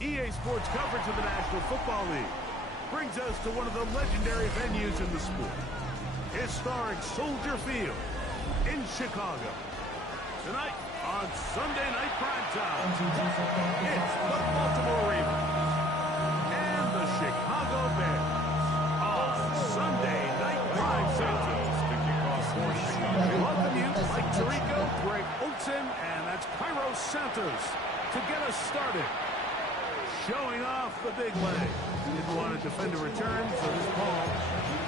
EA Sports coverage of the National Football League brings us to one of the legendary venues in the sport. Historic Soldier Field in Chicago. Tonight on Sunday Night Primetime, it's the Baltimore Ravens and the Chicago Bears on Sunday Night Primetime. Welcome you, Mike Tirico, Greg Olsen, and that's Cairo Santos to get us started. Showing off the big leg. Didn't want to defend a return, so this ball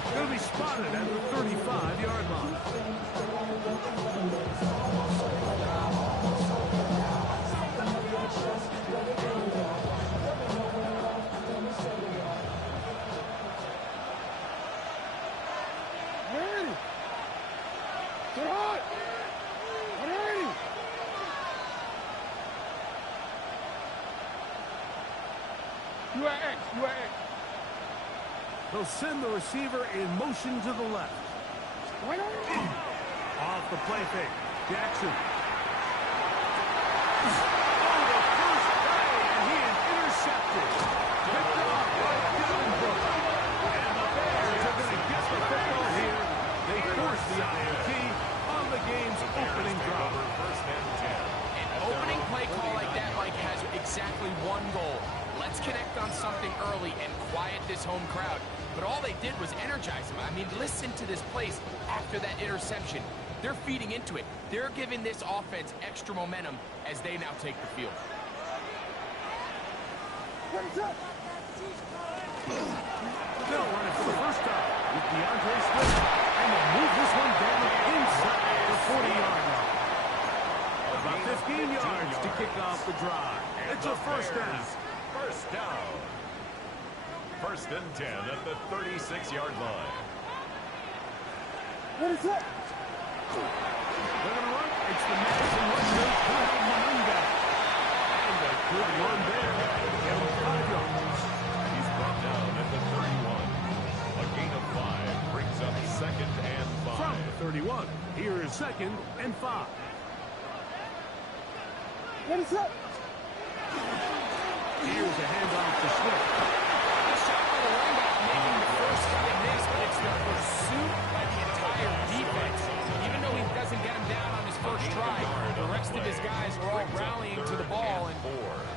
is going to be spotted at the 35-yard line. They'll send the receiver in motion to the left. Off the play fake. Jackson. Oh, the first play, and he is intercepted. Picked off by Devin Brooks. And the Bears are going to get the football here. They force the INT on the game's opening drive. An opening play call like that, Mike, has exactly one goal. Let's connect on something early and quiet this home crowd. But all they did was energize them. I mean, listen to this place after that interception. They're feeding into it. They're giving this offense extra momentum as they now take the field. They'll run it for the first time with DeAndre Swift. And they'll move this one down inside the 40-yard line. About 15 yards to kick off the drive. It's a first down. First down. First and 10 at the 36-yard line. What is that? They're going to run. It's the Madison Rangers pulling Manunga. And a good run there. Get him 5 yards. He's brought down at the 31. A gain of 5 brings up second and 5. From the 31, here is second and 5. What is that? Here's a handoff to Swift. The shot by the running back making the first cut and miss, but it's the pursuit by the entire defense. Even though he doesn't get him down on his first try, the rest of his guys are all rallying to the ball, and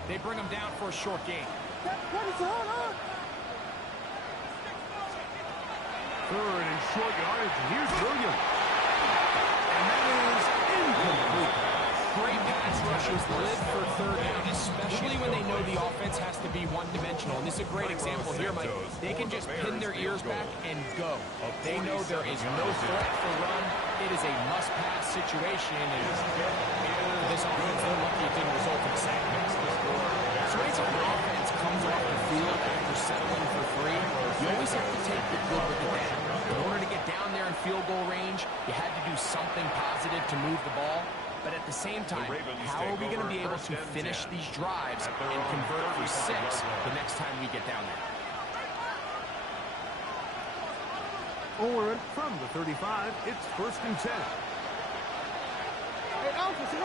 they bring him down for a short gain. Third and short yardage. Here's Williams. And that is incomplete. Great pass rushers live for third down, especially when they know the offense has to be one-dimensional. And this is a great example here, Mike. They can just pin their ears back and go. They know there is no threat for run. It is a must-pass situation. And this offense, they're lucky it didn't result in a sack. So anytime an offense comes off the field after settling for 3, you always have to take the good with the bad. In order to get down there in field goal range, you had to do something positive to move the ball. But at the same time, how are we going to be able to finish these drives and convert for 6 the next time we get down there? Forward from the 35, it's first and 10. Hey, Alpha, and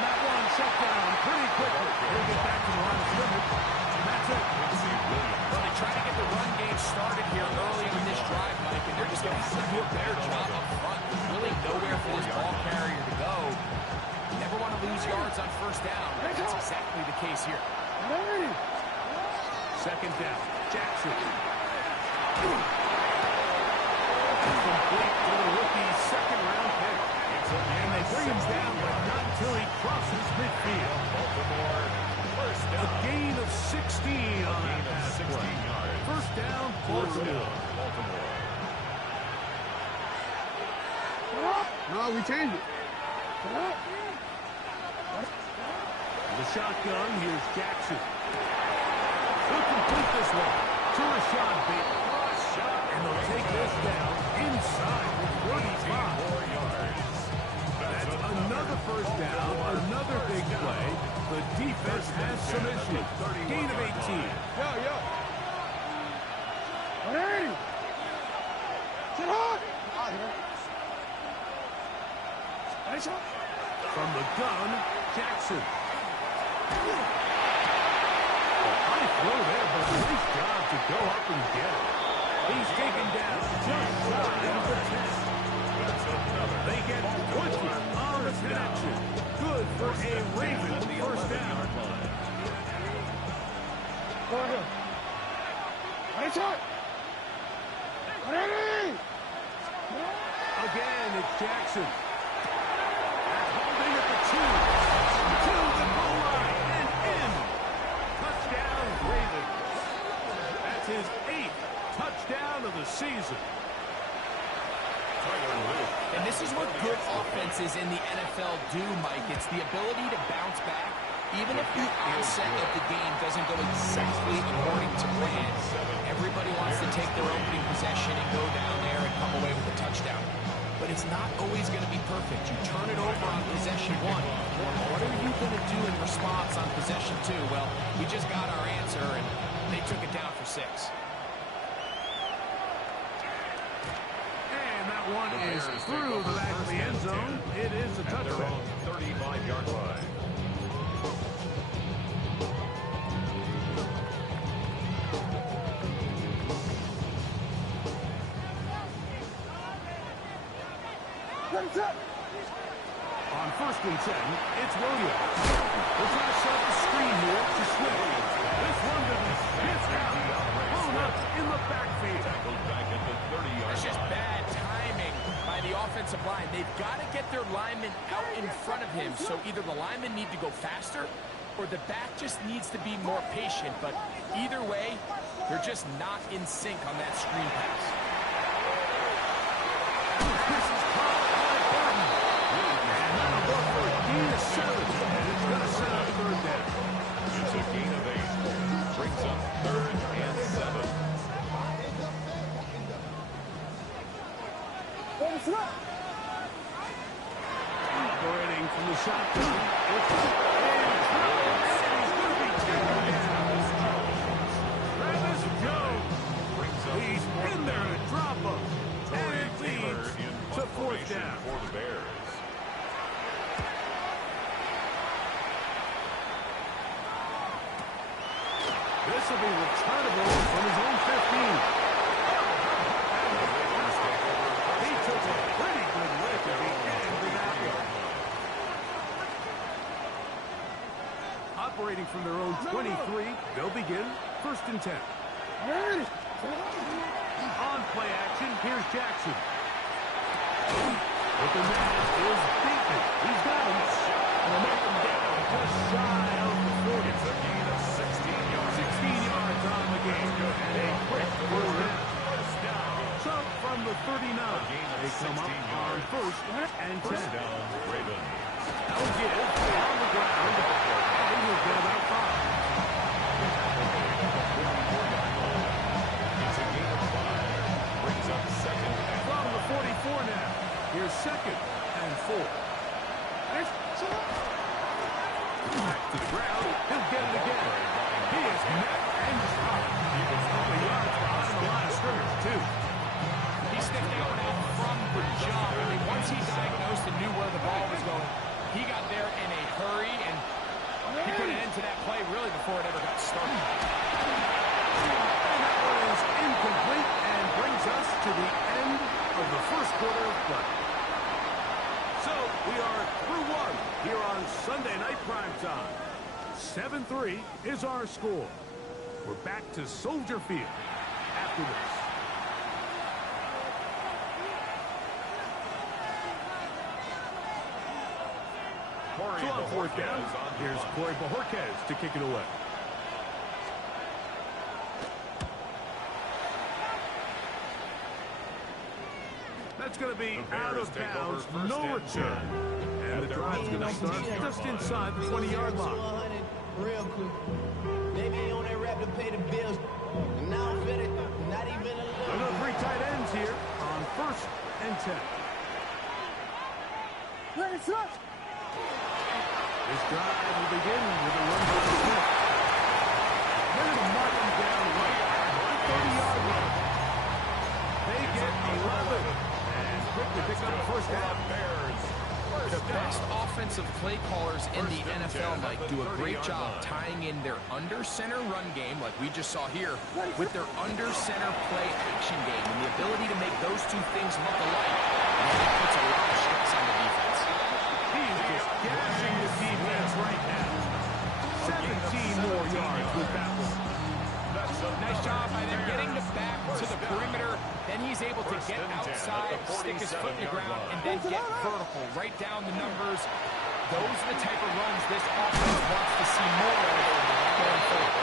that one shut down pretty quickly. He'll get back to the line of scrimmage, and that's it. Well, they try to get the run game started here early in this drive, Mike, and they're just going to have to do a better job up front. There's really nowhere for this ball carrier to go. You never want to lose yards on first down. That's exactly the case here. Second down, Jackson. Complete for the rookie second-round pick. And they bring him down, but not until he crosses midfield. A gain of 16 on that pass play. First down, Baltimore. No, we changed it. The shotgun, here's Jackson. He'll complete this one to Rashad Bateman. And they'll take this down inside the 45. That's another first down, another big play. The defense has some issues. Gain of 18. Yo. Hey! Get hot! From the gun, Jackson. High throw there, but nice job to go up and get it. He's taken down just shy of the 10. They get 20 on the connection. Good for a Raven first down. Go ahead. Nice shot. Ready. Again, it's Jackson. That's holding at the 2. To the goal line and in. Touchdown, Ravens. That's his 8th touchdown of the season. And this is what good offenses in the NFL do, Mike. It's the ability to bounce back, even if the onset of the game doesn't go exactly according to plan. Everybody wants to take their opening possession and go down there and come away with a touchdown. But it's not always going to be perfect. You turn it over on possession 1. What are you going to do in response on possession 2? Well, we just got our answer, and they took it down for 6. One is through the back of the end zone. It is a touchdown. 35-yard line. On 1st and 10, it's Williams. We're trying to set up the screen here to Swift. This one didn't hit out. Blown up in the backfield. Tackled back at the 30-yard It's just line. bad timing by the offensive line. They've got to get their lineman out in front of him, so either the linemen need to go faster or the back just needs to be more patient. But either way, they're just not in sync on that screen pass. This is caught by Burton. And that'll go for a gain of 7. And it's going to set up 3rd down. It's a gain of 8. Brings up 3rd and 7. Operating from the shotgun. It's in trouble. And he's going to be taken down. Travis Jones. He's in there to drop him. And it leads to 4th down. For the Bears. This will be returnable from his own 15. He took a pretty good lick at the end of that one. Operating from their own 23, they'll begin 1st and 10. On play action, here's Jackson. But the man is beaten. He's got him. And they'll make him down just shy of the 40. It's a gain of 16 yards. 16 yards on the game. A quick first down. So from the 39, they come up on 1st and 10. First down, Ravens. That'll give on the ground. And he'll get about 5. It's a gain of 5. Brings up 2nd and From the 44 now. Here's 2nd and 4. Back to the ground. He'll get it again. He is met and dropped. He was a couple yards behind the line of scrimmage, too. He stepped out from the jump. I mean, once he diagnosed and knew where the ball was going, he got there in a hurry, and he put an end to that play really before it ever got started. And that one is incomplete and brings us to the end of the 1st quarter of play. So we are through 1 here on Sunday Night Primetime. 7-3 is our score. We're back to Soldier Field after this. So on 4th down, here's Corey Bojorquez to kick it away. That's going to be out of bounds, no return. And the drive's going to start just inside the 20-yard line. Real quick. They be on that rap to pay the bills. And now I'm fit it, not even a little. Another 3 tight ends here on 1st and 10. This drive will begin with a run for Smith. They're going to mark him down right at the 30-yard line. They get 11 and quickly pick up the 1st down. Bears The best offensive play callers in the NFL, Mike, do a great job tying in their under-center run game, like we just saw here, with their under-center play action game, and the ability to make those two things look alike. And that puts a lot of stress on the defense. He's just gassing the defense right now. 17 more yards with that one. Nice job by them getting the back to the perimeter. Then he's able to get outside, stick his foot in the ground, and then get vertical, right down the numbers. Those are the type of runs this offense wants to see more of going forward.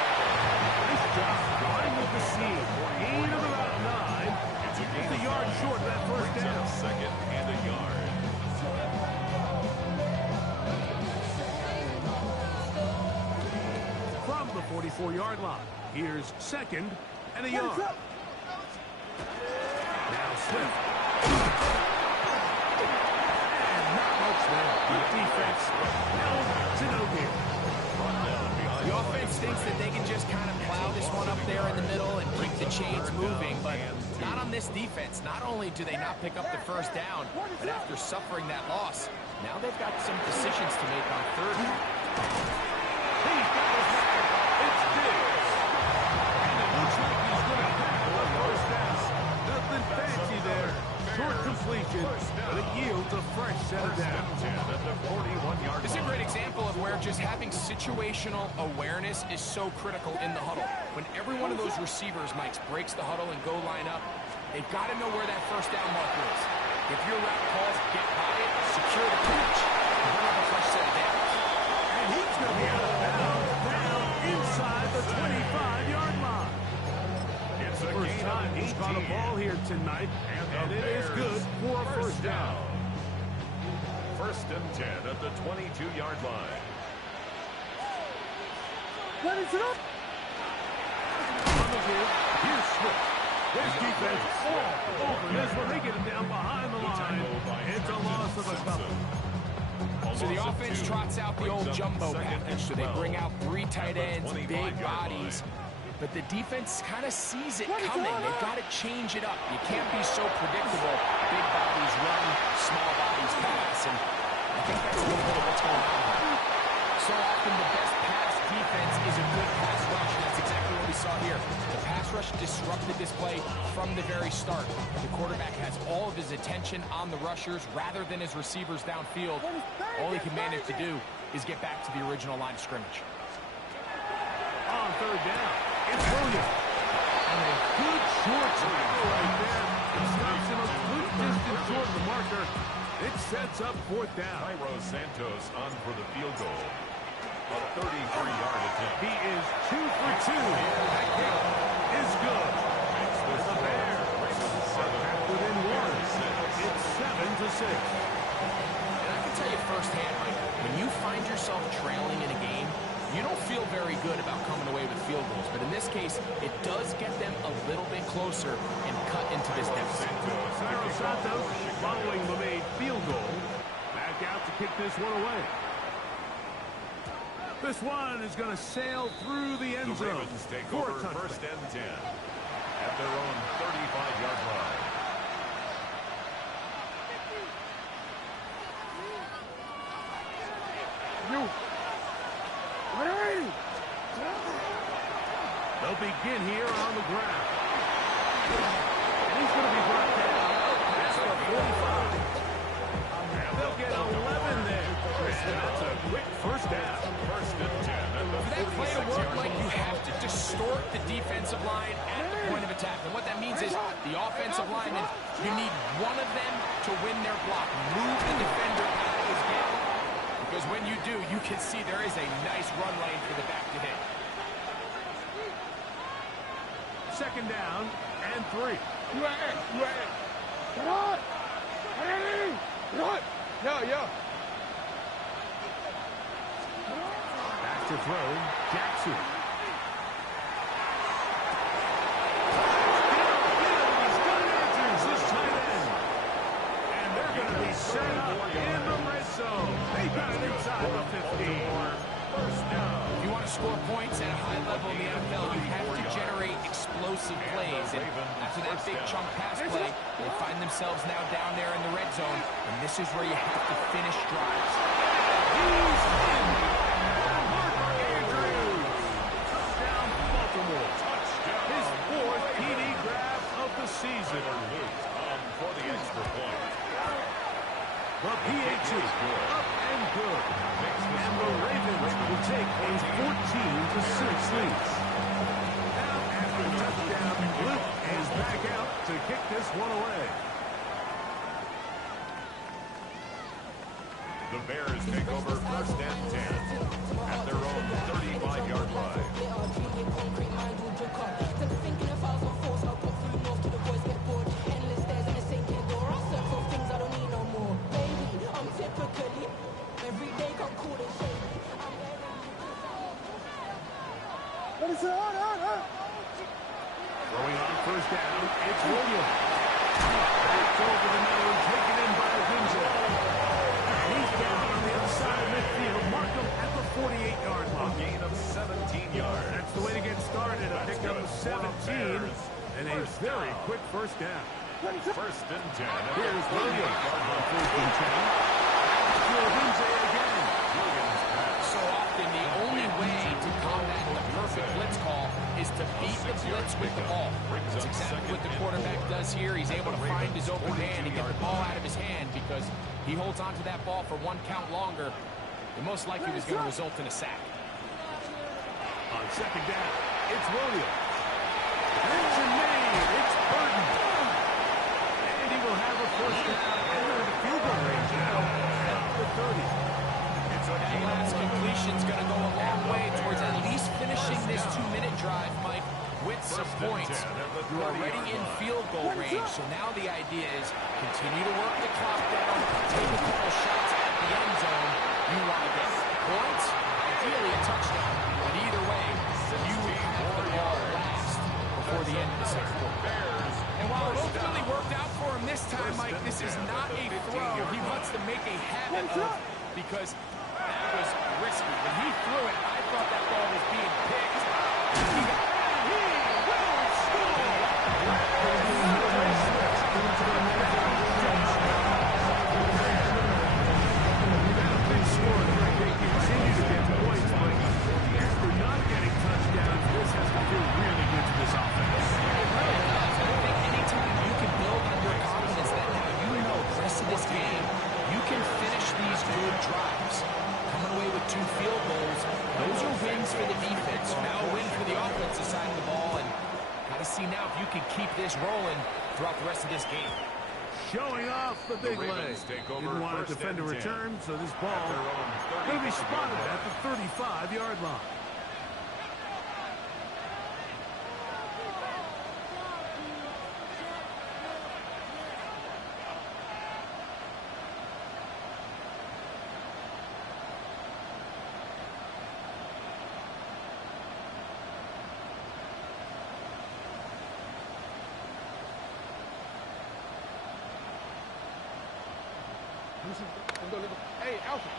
Nice job going with the seam. Gain of about 9. It's a yard short of that first down. Second and a yard. From the 44-yard line, here's second and a yard. Now Swift. And not much there. Good defense. Held to no gain. The offense thinks that they can just kind of plow this one up there in the middle and keep the chains moving, but not on this defense. Not only do they not pick up the first down, but after suffering that loss, now they've got some decisions to make on third down. He's got his man. It's Diggs. And it looks like he's going to tackle a first down. Nothing fancy there. Short completion, but it yields a fresh set of downs. At the 41-yard This is a great example of where just having situational awareness is so critical in the huddle. When every one of those receivers, Mike, breaks the huddle and go line up, they've got to know where that first down marker is. If your route calls, get by it, secure the catch, and bring up a fresh set of downs. And he's going to be out of bounds down inside the 25-yard line. It's a First gain time of he's got a 18. ball here tonight, and it is good for a first down. First and 10 at the 22-yard line. On the give, here's Swift. His defense all over this one. They get him down behind the line. It's a loss of a couple. So the offense trots out the old jumbo package. So they bring out 3 tight ends, big bodies. But the defense kind of sees it coming. They've got to change it up. You can't be so predictable. Big bodies run, small bodies pass. And I think that's a little bit of what's going on here. So often the best pass defense is a good pass rush. And that's exactly what we saw here. The pass rush disrupted this play from the very start. The quarterback has all of his attention on the rushers rather than his receivers downfield. All he can manage to do is get back to the original line of scrimmage. On third down, it's Williams. And a good short tackle right there. He stops him a good distance short of the marker. It sets up fourth down. Cairo Santos on for the field goal. A 33-yard attempt. He is 2 for 2. That kick is good. The Bears are back within 1. It's 7-6. And I can tell you firsthand, Mike, when you find yourself trailing in a game, you don't feel very good about coming away with field goals. But in this case, it does get them a little bit closer and cut into this deficit. Cairo Santos following the made field goal. Back out to kick this one away. This one is going to sail through the end The zone Ravens take for a over touchdown. first and 10 at their own 35-yard line. They'll begin here on the ground. And he's going to be brought down at the 45. And they'll get 11 there. And that's a quick first down. First and 10 at the For that play to work, 46-yard Mike, you line. have to distort the defensive line at the point of attack. And what that means is the offensive lineman, you need one of them to win their block. Move the defender out of his game. Because when you do, you can see there is a nice run lane for the back to hit. Second down and 3. Back to throw, Jackson. He's got answers, this tight end. And they're going to be set up in the red zone. They got it inside the 15. first down. If you want to score points at a high level in the NFL, you have to generate explosive plays. And after that big chunk pass play, they find themselves now down there in the red zone, and this is where you have to finish drives. He's in. Mark Andrews. Touchdown, Baltimore. Touchdown. His 4th TD grab of the season. For the extra point. The PAT up and good. And the Ravens will take a 14-6 lead. Now, after the touchdown, Luke is back out to kick this one away. The Bears take over first and 10 at their own 35-yard line. Throwing on first down, it's Williams. Back over the middle and taken in by Windsor. And he's down on the outside of midfield. Mark him at the 48-yard A line. gain of 17 yards. That's the way to get started. A pick up of 17 and a very quick first down. First and 10. Here's Williams on first and 10. Windsor again. So often, the only way to combat the perfect blitz call is to beat the blitz with the ball. That's exactly what the quarterback does here. He's able to find his open man and get the ball out of his hand because he holds on to that ball for one count longer. It most likely was going to result in a sack. On second down, it's Williams. Mention made. It's Burton. And he will have a first down and the field goal range now at the 30. That last completion's going to go a long way towards at least finishing this 2-minute drive, Mike, with some points. You're already in field goal range, so now the idea is continue to work the clock down, take a couple shots at the end zone. You want to get points, ideally a touchdown, but either way, you have the ball last before the end of the second quarter. And while it ultimately worked out for him this time, Mike, this is not a throw he wants to make a habit of because that was risky. When he threw it, I thought that ball was being picked. He will score. They continue to get points, but after not getting touchdowns, this has to feel really good to this offense. It really does. And I think anytime you can build on your confidence that now you know the rest of this game, you can finish these good drives. Coming away with 2 field goals, those are wins for the defense. Now a win for the offensive side of the ball, and got to see now if you can keep this rolling throughout the rest of this game. Showing off the big leg. Didn't want to defend a return, so this ball going to be spotted at the 35-yard line. Hey, Alpha.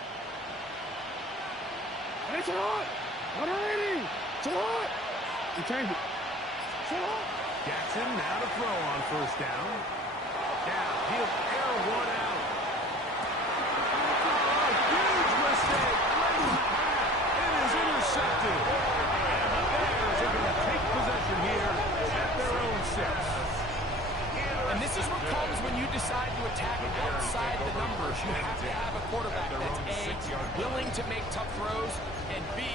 Hey, it's hot. 180. It's hot. He changed it. It's hot. Jackson now to throw on first down. Now he'll air one out. Oh, huge mistake. Right in the hat. It is intercepted. And the Bears are going to take possession here at their own 6. And this is what comes when you decide to attack outside the numbers. You have to have a quarterback that's A, willing to make tough throws, and B,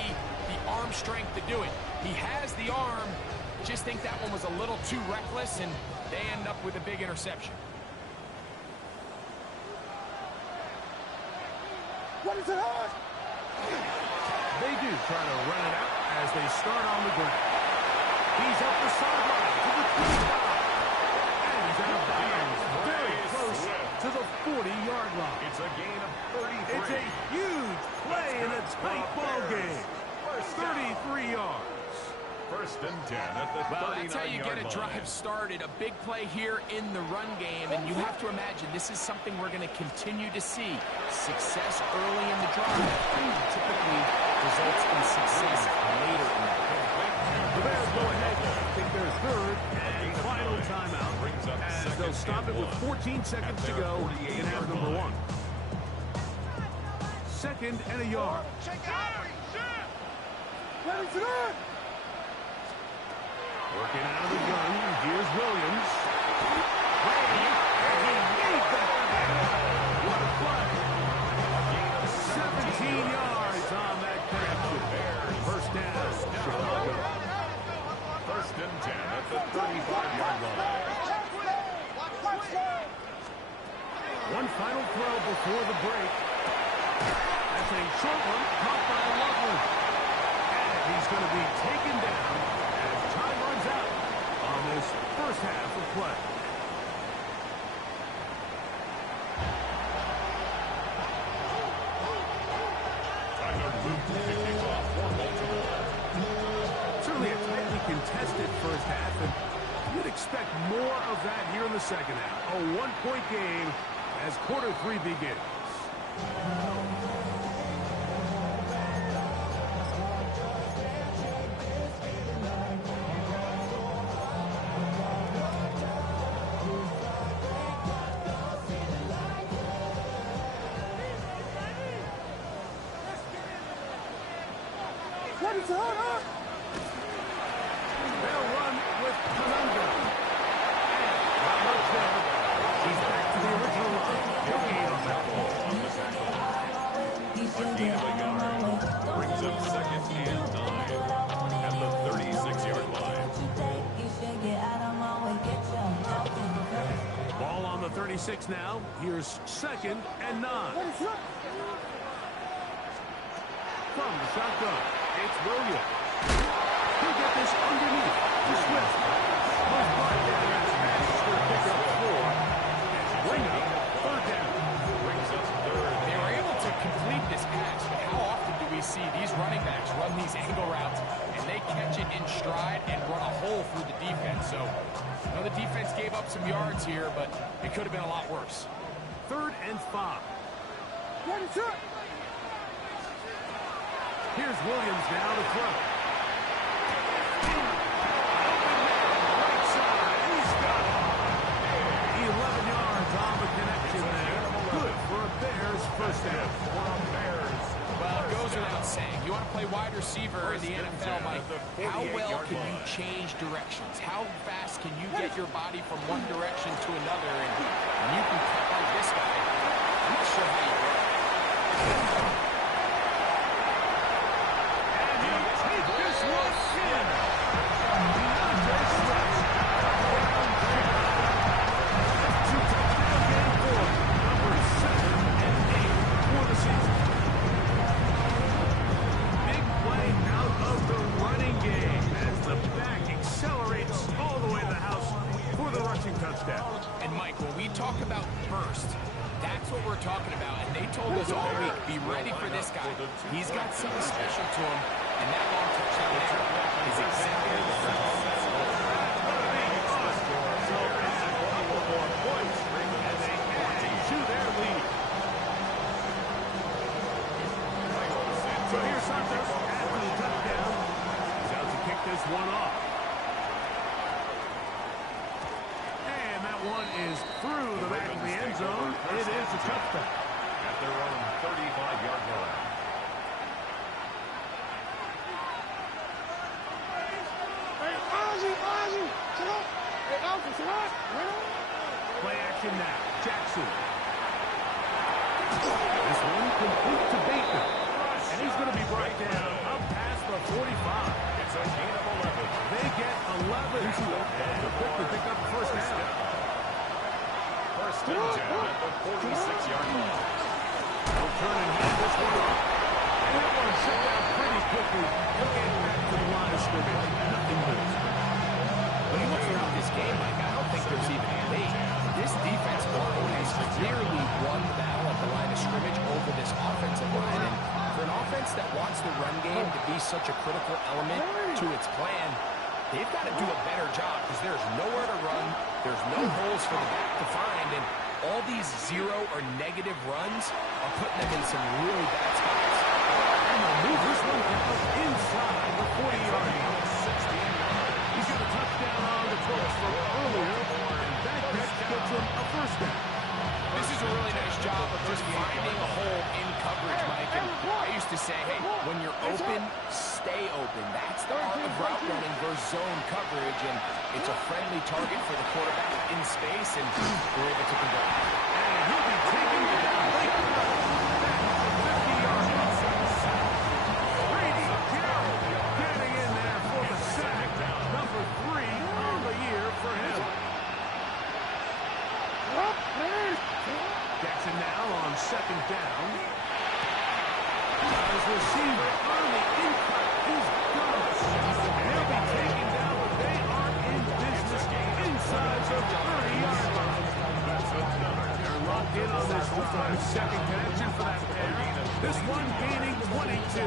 the arm strength to do it. He has the arm, just think that one was a little too reckless, and they end up with a big interception. What is it on? They do try to run it out as they start on the ground. He's up the sideline to the 25. Out of bounds, very close to the 40-yard line. It's a gain of 33. It's a huge play in a tight ball game. 33 yards. First and 10 at the 39-yard line. Well, that's how you get a drive started. A big play here in the run game, and you have to imagine this is something we're going to continue to see. Success early in the drive typically results in success later in the game. The Bears go ahead, take their third and final timeout, as they'll stop it with 14 seconds to go in half number 1. Second and a yard. Working out of the gun, here's Williams. Brady, and he made that. What a play. 17 yards on that connection. First down, Chicago. First and 10 at the 35-yard line. One final throw before the break. That's a short one, caught by Loveland. And he's going to be taken down as time runs out on this first half of play. Tyler Luke to kick off for Baltimore. Certainly a tightly contested first half, and you'd expect more of that here in the second half. A one-point game as quarter 3 begins. They'll run with Kananga. Not much there. He's back to the original line. No gain on that ball. A gain of a yard brings up second and 9 at the 36-yard line. Ball on the 36 now. Here's second and 9. From the shotgun, it's Williams. He'll get this underneath to Swift. Goes by down. Smashes for a pick up 4. Bring up third down. Brings up third. They were able to complete this pass, but how often do we see these running backs run these angle routes and they catch it in stride and run a hole through the defense? So, I know the defense gave up some yards here, but it could have been a lot worse. Third and 5. Here's Williams now to throw. Right side, he's got it. 11 yards on the connection there. Good for a Bears first down. Well, it goes without saying. You want to play wide receiver in the NFL, Mike. How well can you change directions? How fast can you get your body from one direction to another? And you can cut like this guy. I'm not sure how you do it. This one in. DeAndre Swift. Two-touchdown game for number 7 and 8 for the season. Big play out of the running game as the back accelerates all the way to the house for the rushing touchdown. And, Mike, when we talk about burst, that's what we're talking about. And they told us all week, be ready for this guy. He's got something special to him. And that long touchdown there is exactly what we're talking about. So here's Santos after the touchdown. He's out to kick this one off. And that one is through the back of the end zone. It is a touchdown. At their own 35-yard line. Play action now. Jackson. This one complete to Baker. And he's going to be brought down up past the 45. It's a gain of 11. They get 11. They're quick to pick up the first down. First and 10 at the 46-yard line. They'll turn and hand this one off. And that one shut down pretty quickly. He'll get back to the line of scrimmage. Nothing moves. When you look throughout this game, Mike, I don't think there's even a lead. This defense has clearly won the battle at the line of scrimmage over this offensive line. And for an offense offense that wants the run game to be such a critical element to its plan, they've got to do a better job because there's nowhere to run, there's no holes for the back to find, and all these zero or negative runs are putting them in some really bad spots. And they'll move this one out inside the 40-yard line. He's got a touchdown on the books from earlier, and that gets him a first down. This is a really nice job of just finding a hole in coverage, Mike. And I used to say, hey, when you're open, stay open. That's the art of route running versus zone coverage, and it's a friendly target for the quarterback in space, and we're able to convert. And he'll be taking it down. Back to the 50-yard line. Brady Garrett getting in there for the sack. Number 3 on the year for him. Jackson now on second down. His receiver on the in-cut is gone. They'll be taken down, but they are in business inside the 30-yard line. They're locked in on this drive. Second connection for that pair. This one gaining 22.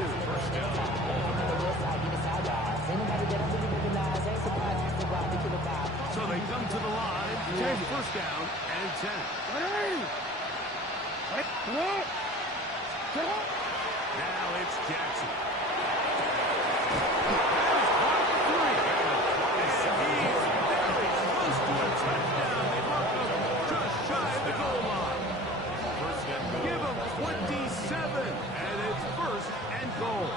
So they come to the line for first down and 10. Now it's Jackson. That is part 3. He's very close to a touchdown. They mark him just shy of the goal line. Give him 27, and it's first and goal.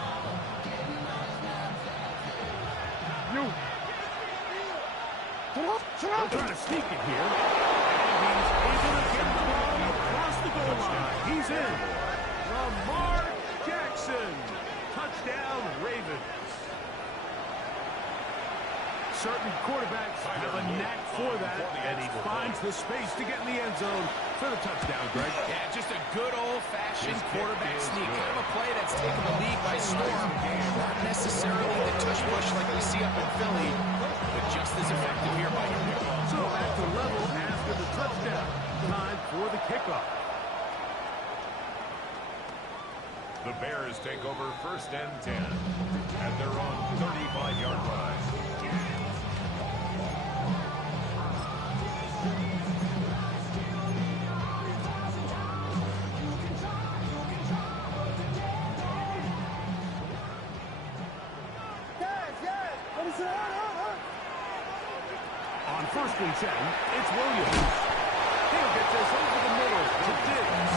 They'll try to sneak it here. And he's able to get the ball across the goal line. He's in. Lamar Jackson. Touchdown, Ravens. Certain quarterbacks have a knack for that, and he finds the space to get in the end zone for the touchdown, Greg. Yeah, just a good old-fashioned quarterback sneak. Kind of a play that's taken the league by storm. Not necessarily the tush-push like we see up in Philly, but just as effective here by him. So at the level after the touchdown. Time for the kickoff. The Bears take over first and 10 at their own 35-yard line. On first and 10, it's Williams. He'll get this over the middle to Diggs.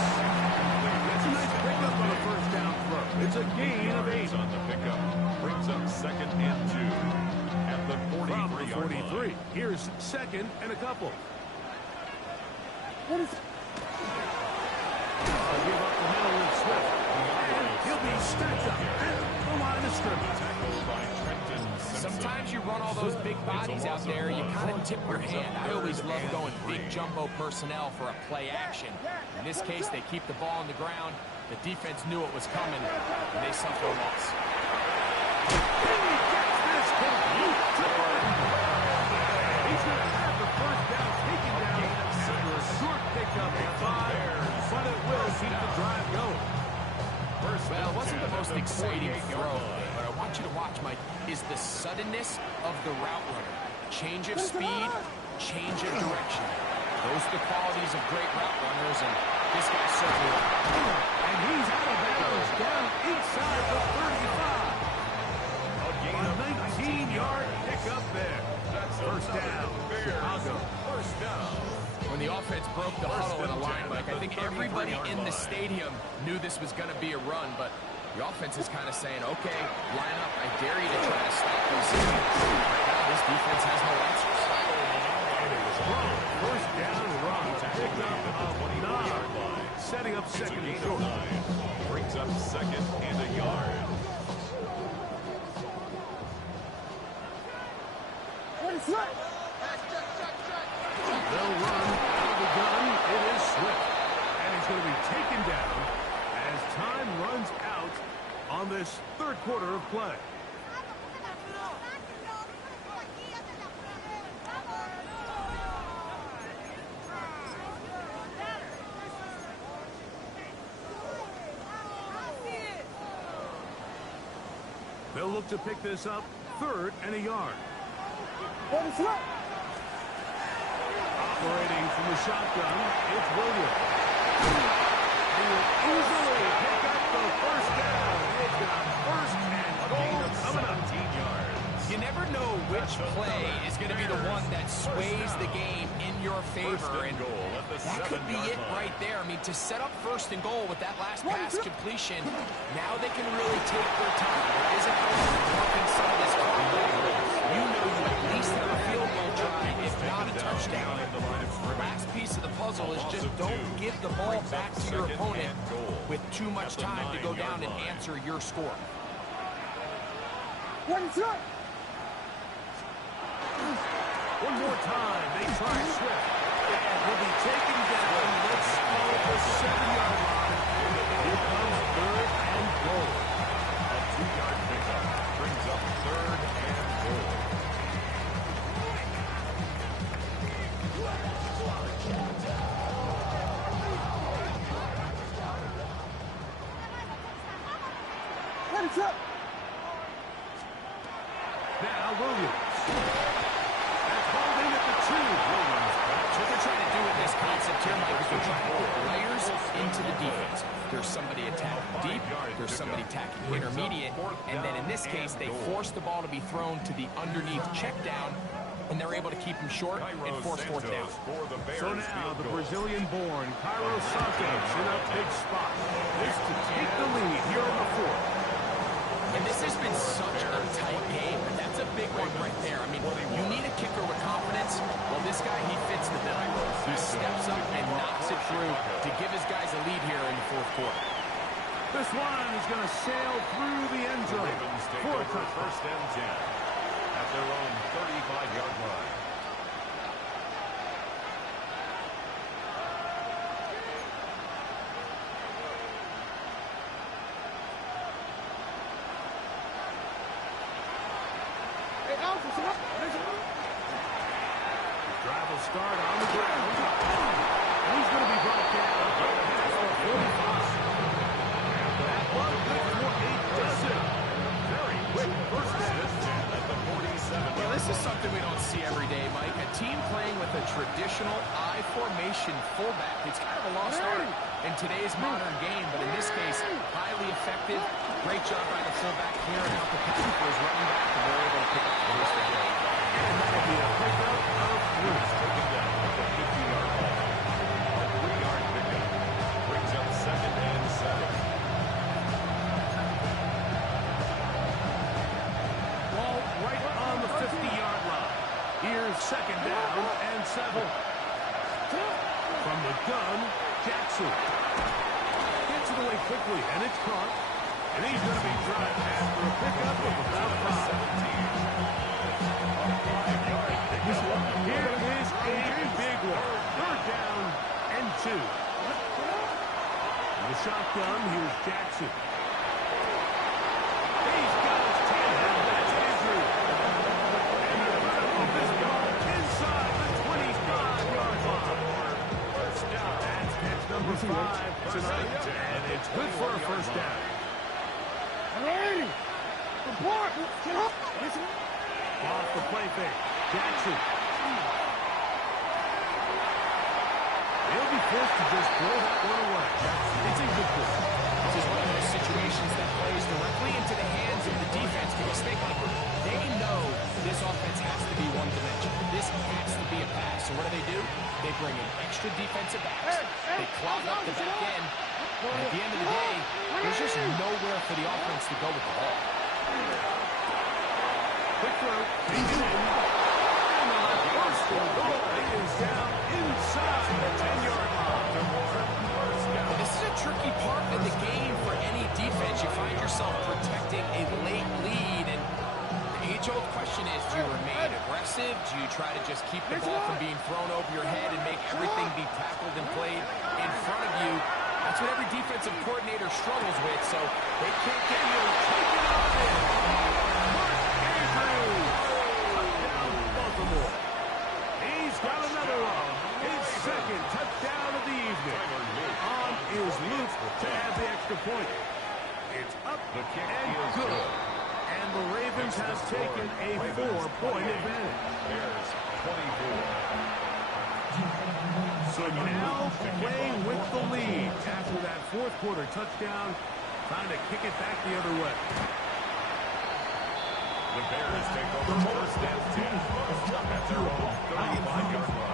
That's a nice pickup on a first down throw. It's a gain of 8. On the pickup, brings up second and 2 at the 43-yard line. Here's second and a couple. Give up the middle with Swift. And he'll be stacked up at the line of scrimmage. Tackled by Trenton Simpson. Sometimes you run all those big bodies out there, you kind of tip your hand. I always love going big jumbo personnel for a play action. In this case, they keep the ball on the ground. The defense knew it was coming, and they suffer a loss. He gets this complete to Burton. He's going to have the first down taken down after a short pickup at 5, but it will keep the drive going. Well, it wasn't the most exciting throw, but I want you to watch, Mike, is the suddenness of the route runner. Change of speed, change of direction. Those are the qualities of great route runners, and this guy certainly. And he's out of bounds down inside the 35. A 19-yard pickup there. That's first down, Chicago. First down. When the offense broke the huddle in a line, Mike, I think everybody in the stadium knew this was going to be a run, but the offense is kind of saying, okay, line up, I dare you to try to stop this. Right now, this defense has no answers. First down run, picked up a 9, setting up second and short. Brings up second and a yard. They'll run out of the gun. It is Swift. And he's going to be taken down as time runs out on this third quarter of play. They'll look to pick this up 3rd and a yard. Operating from the shotgun, it's Williams. He will easily pick up the first down. They've got 1st and goal coming up. 17 yards. You never know which play is going to be the one that sways the game in your favor. And that could be it right there. I mean, to set up 1st and goal with that last pass completion, now they can really take their time. There isn't no blocking some of this clock. You know you at least have a field goal try, if not a touchdown. The last piece of the puzzle is just don't give the ball back to your opponent with too much time to go down and answer your score. One more time, they try Swift. And he'll be taken down. Let's call it the 7-yard line. Here comes 3rd and goal. A 2-yard pickup brings up 3rd and goal. Now Williams. That's holding at the 2. Williams. What they're trying to do with this concept here, Mike, is they're trying to put layers into the defense. There's somebody attacking deep, there's somebody attacking intermediate, and then in this case, they force the ball to be thrown to the underneath check down, and they're able to keep him short and force 4th down. So now the Brazilian-born Cairo Santos in a big spot. This to take the lead here in the 4th. And this has been such a tight game. That's a big one right there. I mean, you need a kicker with confidence. Well, this guy, he fits the bill. He steps up and knocks it through to give his guys a lead here in the 4th quarter. This one is going to sail through the end zone for a touchdown. 1st and 10 at their own 35-yard line. The drive will start on the ground. And he's going to be brought down past the 45. That one good for 8 does it. Very quick 1st down at the 47. Well, this is something we don't see every day, Mike. A team playing with a traditional I formation fullback. It's kind of a lost art in today's modern game, but in this case, highly effective. Great job by the fullback clearing out the pass for his running back, and they're able to pick up the first down. And that'll be a pickup of 3. Taken down at the 50-yard line. A 3-yard pickup brings up 2nd and 7. Ball right on the 50-yard line. Here's 2nd down and 7. From the gun, Jackson. Gets it away quickly, and it's caught. And he's going to be dropped after a pickup of about 5. Here is a big one. 3rd down and 2. In the shotgun, here's Jackson. He's got his 10, and that's Andrew. And the runner of this ball inside the 25-yard line. First down. That's catch number 5 tonight, and it's good for a 1st down. Off the play fake. Jackson. He'll be forced to just throw that one away. It's incomplete. This is one of those situations that plays directly into the hands of the defense because they know this offense has to be one-dimensional. This has to be a pass. So what do? They bring in extra defensive backs. They clog up the back end. And at the end of the day, there's just nowhere for the offense to go with the ball. Quick throw. Taken in. And the left first and goal is down inside the 10-yard line. This is a tricky part of the game for any defense. You find yourself protecting a late lead, and the age-old question is, do you remain aggressive? Do you try to just keep the ball from being thrown over your head and make everything be tackled and played in front of you? That's what every defensive coordinator struggles with, so they can't get you taken on it. Mark Andrews. Touchdown, Baltimore. He's got another one. His 2nd touchdown of the evening. On is Luke to add the extra point. It's up The kick and is good. good. And the Ravens have taken a 4-point advantage. Bears 24. So now playing with the lead after that fourth quarter touchdown, trying to kick it back the other way. The Bears take over first and 10 at their own 35-yard line.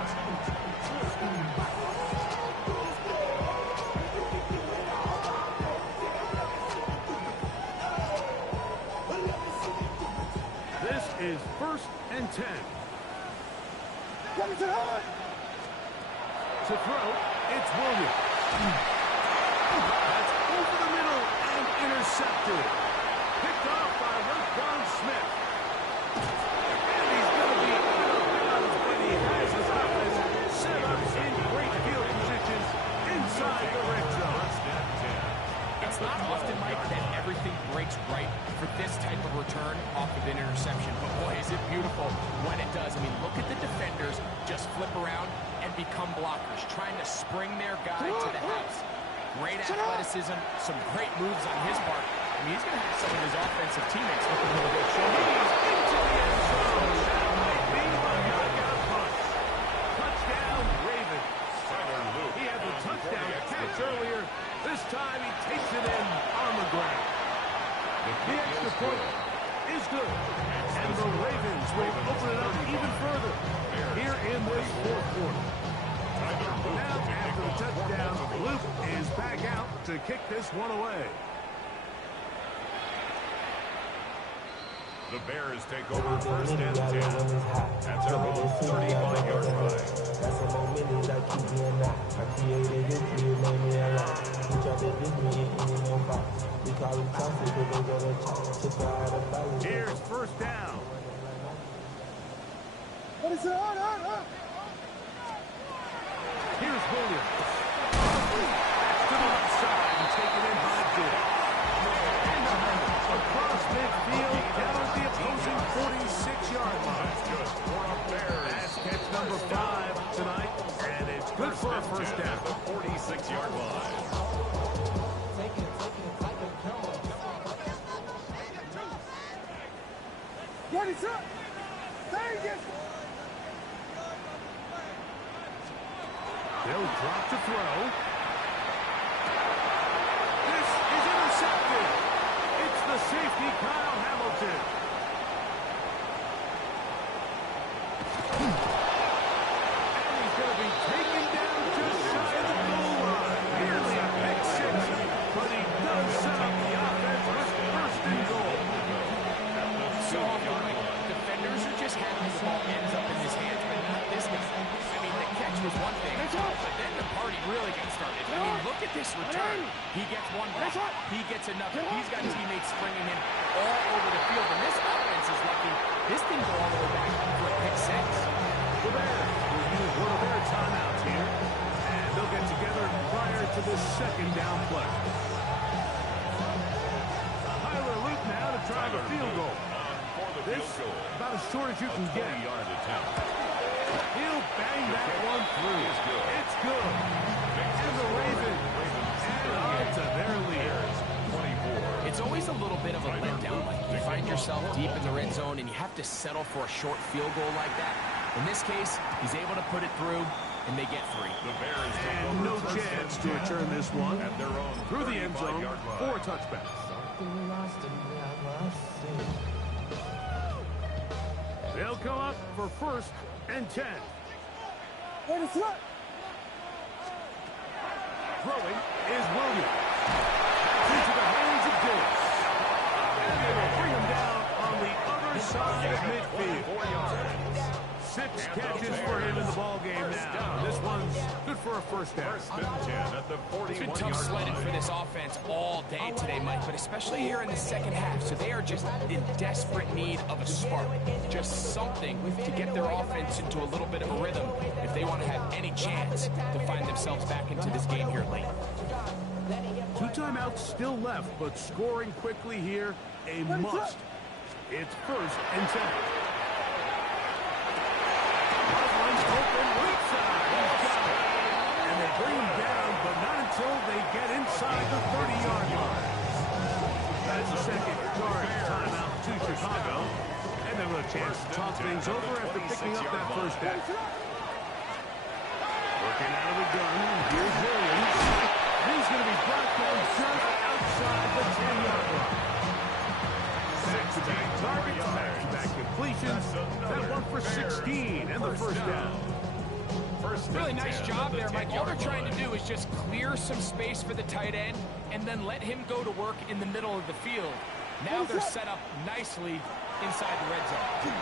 This is first and 10. To throw, it's Williams. That's over the middle and intercepted. Picked off by Roquan Smith. And he's going to be out of bounds when he has his offense set up in great field position inside the red zone. It's not often, Mike, that everything breaks right for this type of return off of an interception. But boy, is it beautiful when it does. I mean, look at the defenders just flip around and become blockers, trying to spring their guy to the house. Great athleticism, some great moves on his part. I mean, he's going to have some of his offensive teammates looking a little bit short. He's into the end zone. That might be the knockout punch. Touchdown, Ravens. He had the touchdown catch earlier. This time he takes it in on the ground. The extra point is good. And the Ravens will open it up even further here in this fourth quarter. Now, after the touchdown, Luke is back out to kick this one away. The Bears take over first and 10 at their own 35-yard line. That's a moment that keep me in that. I created it, you made me alive. You try to dig me in your box. We call it toxic, but they got a chance to try to balance. Here's first down. What is it? Here's Williams. To the left side and taken in by Dick. Across midfield, down at the opposing 46-yard line. That's catch number 5 tonight, and it's good for a first down. The 46-yard line. What is up? Dang it! They'll drop to throw. This is intercepted. It's the safety, Kyle Hamilton. And he's going to be taken down just shy of the goal line. Nearly a pick six, but he does set up the offense with first and goal. So often, like, defenders are just happy the ball ends up in his hands, but not this guy. I mean, the catch was one thing, but then the party really got started. I mean, look at this return. He gets one block, he gets another. He's got teammates springing him all over the field, and this offense is lucky. This didn't go all the way back for a pick six. The Bears will use one of their timeouts here, and they'll get together prior to the second down play. Tyler Luke now to try the field goal. This about as short as you can get. He'll bang that one through. It's good. And the Ravens add on to their lead. 24. It's always a little bit of a letdown. Like, you find yourself deep in the red zone, and you have to settle for a short field goal like that. In this case, he's able to put it through, and they get 3. The Bears take And over no first chance and to 10 return this one at their own through the end zone 35-yard line. for a touchback. They'll come up for first and 10. What is up? Throwing is Williams. Into the hands of Diggs. And they will bring him down on the other side of midfield. 4 yards. 6 catches for him in the ballgame now. This one's good for a first down. First and 10 at the It's been 41-yard tough sledding for line. this offense all day today, Mike, but especially here in the second half. So they are just in desperate need of a spark, just something to get their offense into a little bit of a rhythm if they want to have any chance to find themselves back into this game here late. 2 timeouts still left, but scoring quickly here, a must. It's first and 10. Muslin's open right side. He's got it. And they bring him down, but not until they get inside the 30-yard line. That's the second Charge timeout 2 Chicago. And then with a chance to talk things over after picking up that first down. Working out of the gun. Here's Williams. He's going to be brought down just outside the 10-yard line. Back-to-back targets, back-to-back completions. That one for 16 and the first down. Really nice job there, Mike. All they're trying to do is just clear some space for the tight end and then let him go to work in the middle of the field. Now they're set up nicely inside the red zone.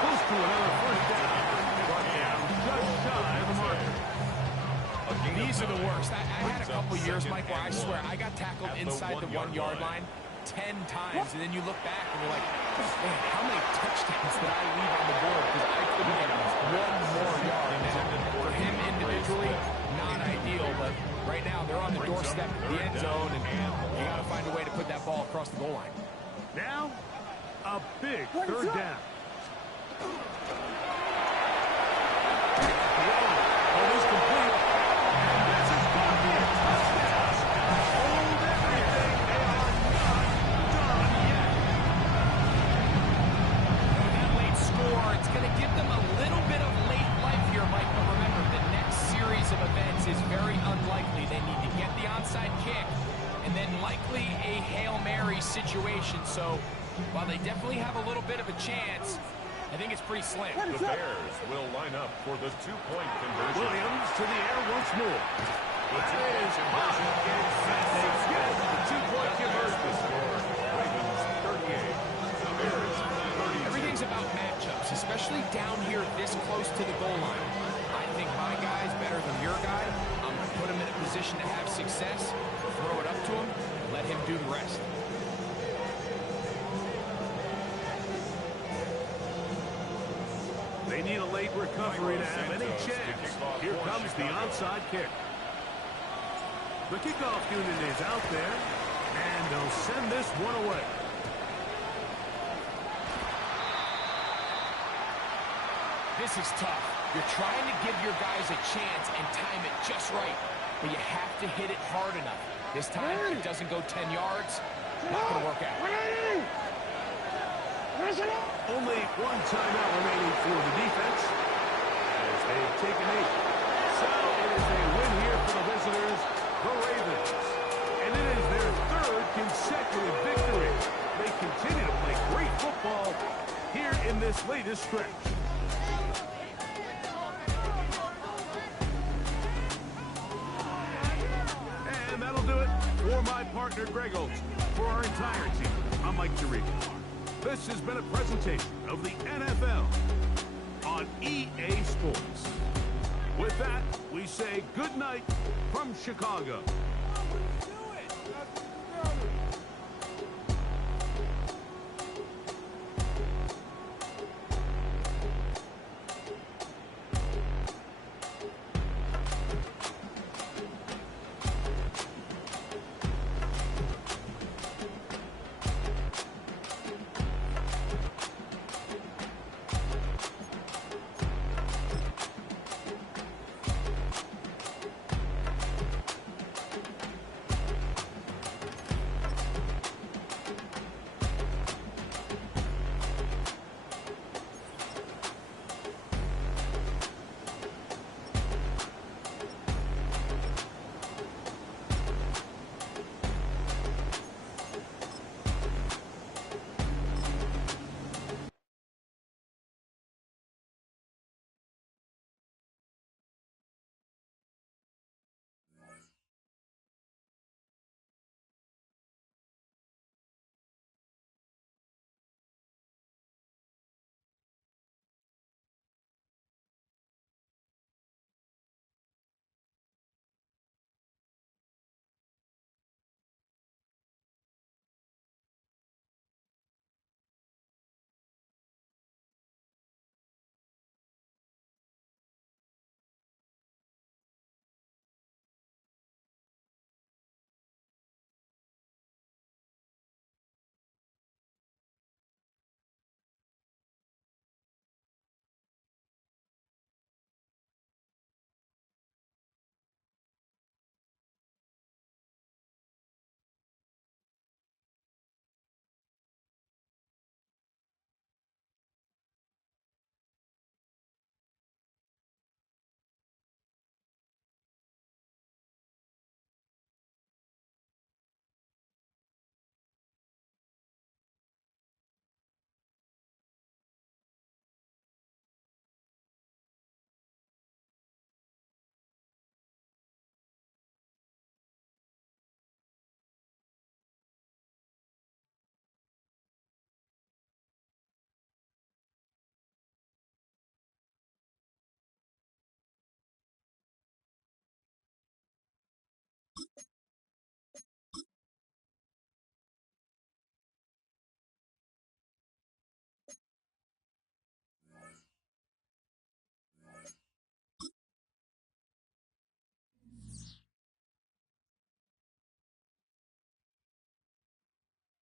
Close to another first down. Brought down just shy of the marker. These are the worst. I had a couple years, Mike, where I swear I got tackled inside the 1-yard line 10 times, and then you look back and you're like, man, how many touchdowns did I leave on the board because I couldn't get one more yard? And for him individually, not ideal, but right now they're on the doorstep of the end zone, and you got to find a way to put that ball across the goal line. Now, a big third down. Ball is complete. And this is going to be a touchdown. Hold everything. They are not done yet. That late score, it's going to give them a little bit of late life here, Mike, but remember, the next series of events is very unlikely. They need to get the onside kick and then likely a Hail Mary situation. So while they definitely have a little bit of a chance, I think it's pretty slim. The Bears will line up for the two-point conversion. Williams to the air once more. That is hot. They get the two-point conversion. Ravens 38. The Bears 32. Everything's about matchups, especially down here this close to the goal line. I think my guy's better than your guy. I'm going to put him in a position to have success, throw it up to him, and let him do the rest. They need a late recovery to have any chance. Here comes the onside kick. The kickoff unit is out there, and they'll send this one away. This is tough. You're trying to give your guys a chance and time it just right, but you have to hit it hard enough. This time, it doesn't go 10 yards. Not going to work out. Only one timeout remaining for the defense as they've taken 8. So it is a win here for the visitors, the Ravens. And it is their third consecutive victory. They continue to play great football here in this latest stretch. And that'll do it for my partner, Greg Olson. For our entire team, I'm Mike Tirico. This has been a presentation of the NFL on EA Sports. With that, we say good night from Chicago. Do it.